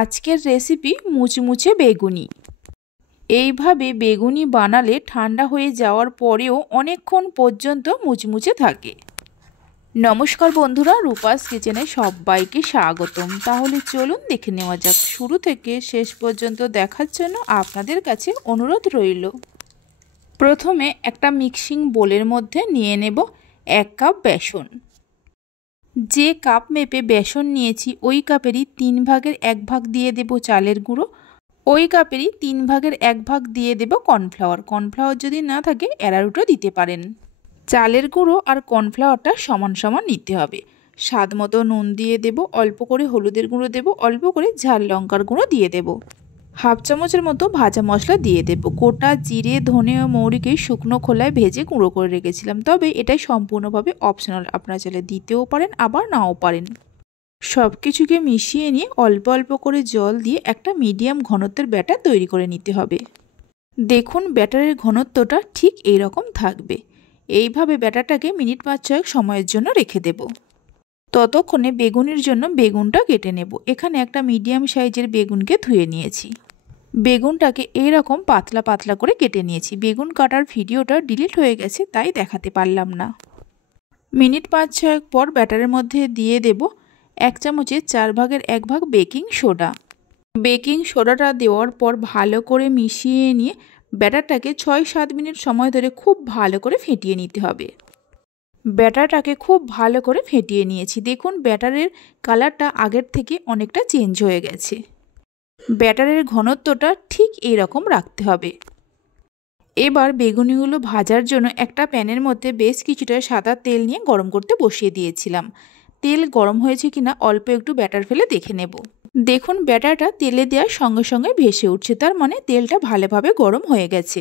আজকের রেসিপি মুচমুচে বেগুনি। এইভাবে বেগুনি বানালে ঠান্ডা হয়ে যাওয়ার পরেও অনেকক্ষণ পর্যন্ত মুচমুচে থাকে। নমস্কার বন্ধুরা, রূপাস কিচেনে সবাইকে স্বাগতম। তাহলে চলুন দেখে নেওয়া যাক। শুরু থেকে শেষ পর্যন্ত দেখার জন্য আপনাদের কাছে অনুরোধ রইল। প্রথমে একটা মিক্সিং বোলের মধ্যে নিয়ে নেব 1 কাপ বেসন। যে কাপ মেপে বেসন নিয়েছি ওই কাপেরই 3 ভাগের 1 ভাগ দিয়ে দেব চালের গুঁড়ো, ওই কাপেরই 3 ভাগের 1 ভাগ দিয়ে দেব কর্নফ্লাওয়ার। কর্নফ্লাওয়ার যদি না থাকে অ্যারারুটও দিতে পারেন। চালের গুঁড়ো আর কর্নফ্লাওয়ারটা সমান সমান নিতে হবে। স্বাদ মতো নুন দিয়ে দেব, অল্প করে হলুদের গুঁড়ো দেব, অল্প করে ঝাল লঙ্কার গুঁড়ো দিয়ে দেব, হাফ চামচের মতো ভাজা মশলা দিয়ে দেব। গোটা জিরে, ধনে ও মৌরিকে শুকনো খোলায় ভেজে গুঁড়ো করে রেখেছিলাম, তবে এটাই সম্পূর্ণভাবে অপশনাল, আপনারা চাইলে দিতেও পারেন আবার নাও পারেন। সব কিছুকে মিশিয়ে নিয়ে অল্প অল্প করে জল দিয়ে একটা মিডিয়াম ঘনত্বের ব্যাটার তৈরি করে নিতে হবে। দেখুন ব্যাটারের ঘনত্বটা ঠিক এই রকম থাকবে। এইভাবে ব্যাটারটাকে মিনিট 5-6 সময়ের জন্য রেখে দেব। ততক্ষণে বেগুনির জন্য বেগুনটা কেটে নেব। এখানে একটা মিডিয়াম সাইজের বেগুনকে ধুয়ে নিয়েছি। বেগুনটাকে এইরকম পাতলা পাতলা করে কেটে নিয়েছি। বেগুন কাটার ভিডিওটা ডিলিট হয়ে গেছে, তাই দেখাতে পারলাম না। মিনিট 5-6 পর ব্যাটারের মধ্যে দিয়ে দেব 1 চামচের 4 ভাগের 1 ভাগ বেকিং সোডা। বেকিং সোডাটা দেওয়ার পর ভালো করে মিশিয়ে নিয়ে ব্যাটারটাকে 6-7 মিনিট সময় ধরে খুব ভালো করে ফেটিয়ে নিতে হবে। ব্যাটারটাকে খুব ভালো করে ফেটিয়ে নিয়েছি। দেখুন ব্যাটারের কালারটা আগের থেকে অনেকটা চেঞ্জ হয়ে গেছে। ব্যাটারের ঘনত্বটা ঠিক এই রকম রাখতে হবে। এবার বেগুনিগুলো ভাজার জন্য একটা প্যানের মধ্যে বেশ কিছুটা সাদা তেল নিয়ে গরম করতে বসিয়ে দিয়েছিলাম। তেল গরম হয়েছে কিনা অল্প একটু ব্যাটার ফেলে দেখে নেব। দেখুন ব্যাটারটা তেলে দেওয়ার সঙ্গে সঙ্গে ভেসে উঠছে, তার মানে তেলটা ভালোভাবে গরম হয়ে গেছে।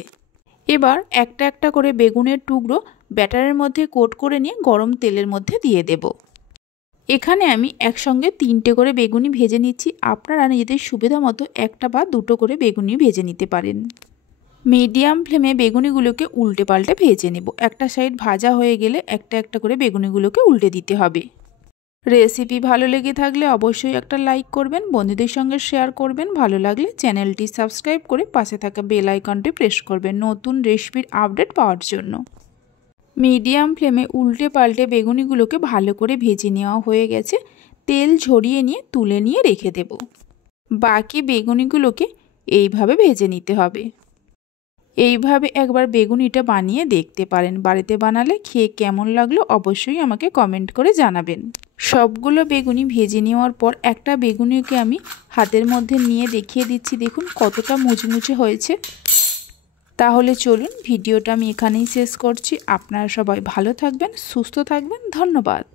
এবার একটা একটা করে বেগুনের টুকরো ব্যাটারের মধ্যে কোট করে নিয়ে গরম তেলের মধ্যে দিয়ে দেব। এখানে আমি একসঙ্গে 3টে করে বেগুনি ভেজে নিচ্ছি। আপনারা নিজেদের সুবিধা মতো 1টা বা 2টো করে বেগুনি ভেজে নিতে পারেন। মিডিয়াম ফ্লেমে বেগুনিগুলোকে উল্টে পাল্টে ভেজে নেব। একটা সাইড ভাজা হয়ে গেলে একটা একটা করে বেগুনিগুলোকে উল্টে দিতে হবে। রেসিপি ভালো লেগে থাকলে অবশ্যই একটা লাইক করবেন, বন্ধুদের সঙ্গে শেয়ার করবেন। ভালো লাগলে চ্যানেলটি সাবস্ক্রাইব করে পাশে থাকা বেল আইকনটি প্রেস করবেন নতুন রেসিপির আপডেট পাওয়ার জন্য। মিডিয়াম ফ্লেমে উল্টে পাল্টে বেগুনিগুলোকে ভালো করে ভেজে নেওয়া হয়ে গেছে। তেল ঝরিয়ে নিয়ে তুলে নিয়ে রেখে দেব। বাকি বেগুনিগুলোকে এইভাবে ভেজে নিতে হবে। এইভাবে একবার বেগুনিটা বানিয়ে দেখতে পারেন। বাড়িতে বানালে খেয়ে কেমন লাগলো অবশ্যই আমাকে কমেন্ট করে জানাবেন। সবগুলো বেগুনি ভেজে নেওয়ার পর একটা বেগুনিকে আমি হাতের মধ্যে নিয়ে দেখিয়ে দিচ্ছি। দেখুন কতটা মুচমুচে হয়েছে। তাহলে চলুন ভিডিওটা আমি এখানেই শেষ করছি। আপনারা সবাই ভালো থাকবেন, সুস্থ থাকবেন। ধন্যবাদ।